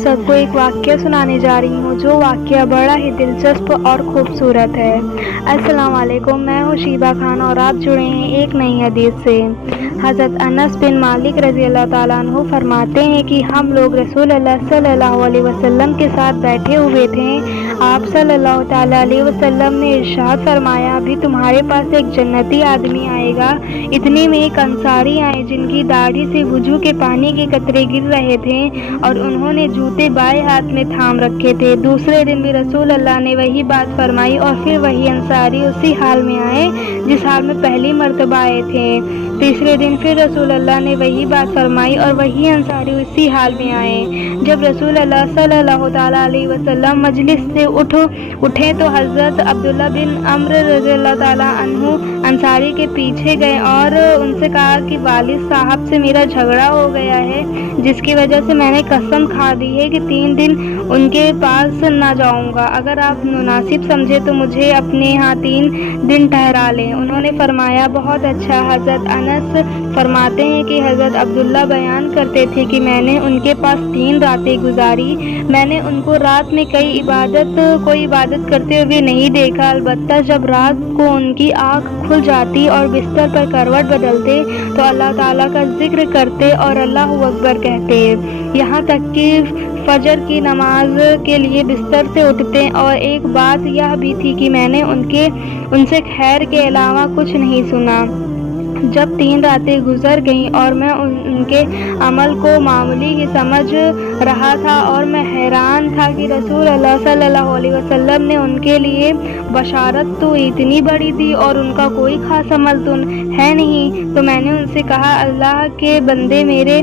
सबको एक वाक़या सुनाने जा रही हूँ जो वाक़या बड़ा ही दिलचस्प और खूबसूरत है। अस्सलाम वालेकुम, मैं हूँ शीबा खान और आप जुड़े हैं एक नई हदीस से। हज़रत अनस बिन मालिक रज़ी अल्लाह ताला अन्हु फरमाते हैं कि हम लोग रसूल अल्लाह सल्लल्लाहु अलैहि वसल्लम के साथ बैठे हुए थे। आप सल्लल्लाहु ताला अलैहि वसल्लम ने इरशाद फरमाया, अभी तुम्हारे पास एक जन्नती आदमी आएगा। इतने में एक अंसारी आए जिनकी दाढ़ी से वुजू के पानी के कतरे गिर रहे थे और उन्होंने जूते बाएं हाथ में थाम रखे थे। दूसरे दिन भी रसूल अल्लाह ने वही बात फरमाई और फिर वही अंसारी उसी हाल में आए जिस हाल में पहली मर्तबा आए थे। तीसरे दिन फिर रसूल अल्लाह ने वही बात फरमाई और वही अंसारी उसी हाल में आए। जब रसूल अल्लाह सल्लल्लाहु ताला अलैहि वसल्लम मजलिस से उठे तो हज़रत अब्दुल्ला बिन अम्र रज़ियल्लाहु ताला अन्हु अंसारी के पीछे गए और उनसे कहा कि वालिद साहब से मेरा झगड़ा हो गया है, जिसकी वजह से मैंने कसम खा दी है कि 3 दिन उनके पास ना जाऊंगा। अगर आप मुनासिब समझे तो मुझे अपने यहाँ 3 दिन ठहरा लें। उन्होंने फरमाया, बहुत अच्छा। हज़रत अनस फरमाते हैं कि हज़रत अब्दुल्ला बयान करते थे कि मैंने उनके पास 3 रातें गुजारी। मैंने उनको रात में कोई इबादत करते हुए नहीं देखा, अलबत्ता जब रात को उनकी आँख खुल जाती और बिस्तर पर करवट बदलते तो अल्लाह ताला का जिक्र करते और अल्लाहु अकबर कहते, यहाँ तक कि फजर की नमाज के लिए बिस्तर से उठते। और एक बात यह भी थी कि मैंने उनसे खैर के अलावा कुछ नहीं सुना। जब 3 रातें गुजर गईं और मैं उनके अमल को मामूली ही समझ रहा था और मैं हैरान था कि रसूल अल्लाह सल्लल्लाहु अलैहि वसल्लम ने उनके लिए बशारत तो इतनी बड़ी दी और उनका कोई खास अमल तो है नहीं, तो मैंने उनसे कहा, अल्लाह के बंदे, मेरे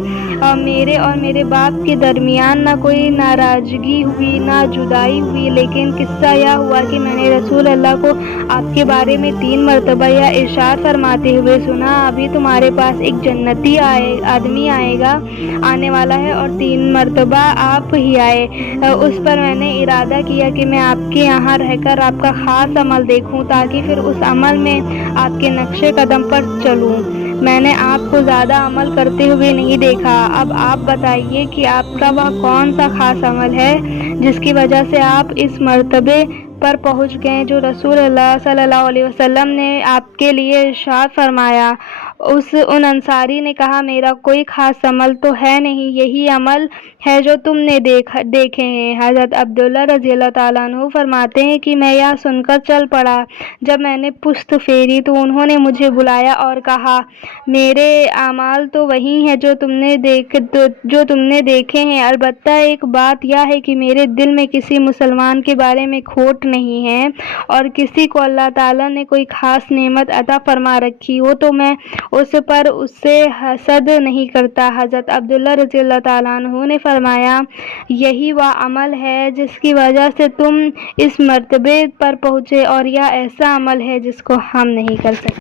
और मेरे बाप के दरमियान ना कोई नाराजगी हुई ना जुदाई हुई, लेकिन किस्सा यह हुआ कि मैंने रसूल अल्लाह को आपके बारे में 3 मरतबा या इरशाद फरमाते हुए सुना, अभी तुम्हारे पास एक जन्नती आदमी आने वाला है और 3 मरतबा आप ही आए। उस पर मैंने इरादा किया कि मैं आपके यहाँ रहकर आपका खास अमल देखूं ताकि फिर उस अमल में आपके नक्शे कदम पर चलूं। मैंने आपको ज़्यादा अमल करते हुए नहीं देखा। अब आप बताइए कि आपका वह कौन सा खास अमल है जिसकी वजह से आप इस मर्तबे पर पहुंच गए जो रसूल अल्लाह सल्लल्लाहु अलैहि वसल्लम ने आपके लिए इरशाद फरमाया। उन अंसारी ने कहा, मेरा कोई खास अमल तो है नहीं, यही अमल है जो तुमने देखे हैं। हज़रत अब्दुल्ला रज़ियल्लाहु ताला अन्हु फरमाते हैं कि मैं यह सुनकर चल पड़ा। जब मैंने पुश्त फेरी तो उन्होंने मुझे बुलाया और कहा, मेरे अमाल तो वही हैं जो तुमने देखे हैं, अलबत्ता एक बात यह है कि मेरे दिल में किसी मुसलमान के बारे में खोट नहीं है और किसी को अल्लाह ताला ने कोई खास नेमत अता फरमा रखी हो तो मैं उससे हसद नहीं करता। हज़रत अब्दुल्ला रज़ियल्लाहु ताला अन्हु ने फरमाया, यही वह अमल है जिसकी वजह से तुम इस मर्तबे पर पहुँचे और यह ऐसा अमल है जिसको हम नहीं कर सकते।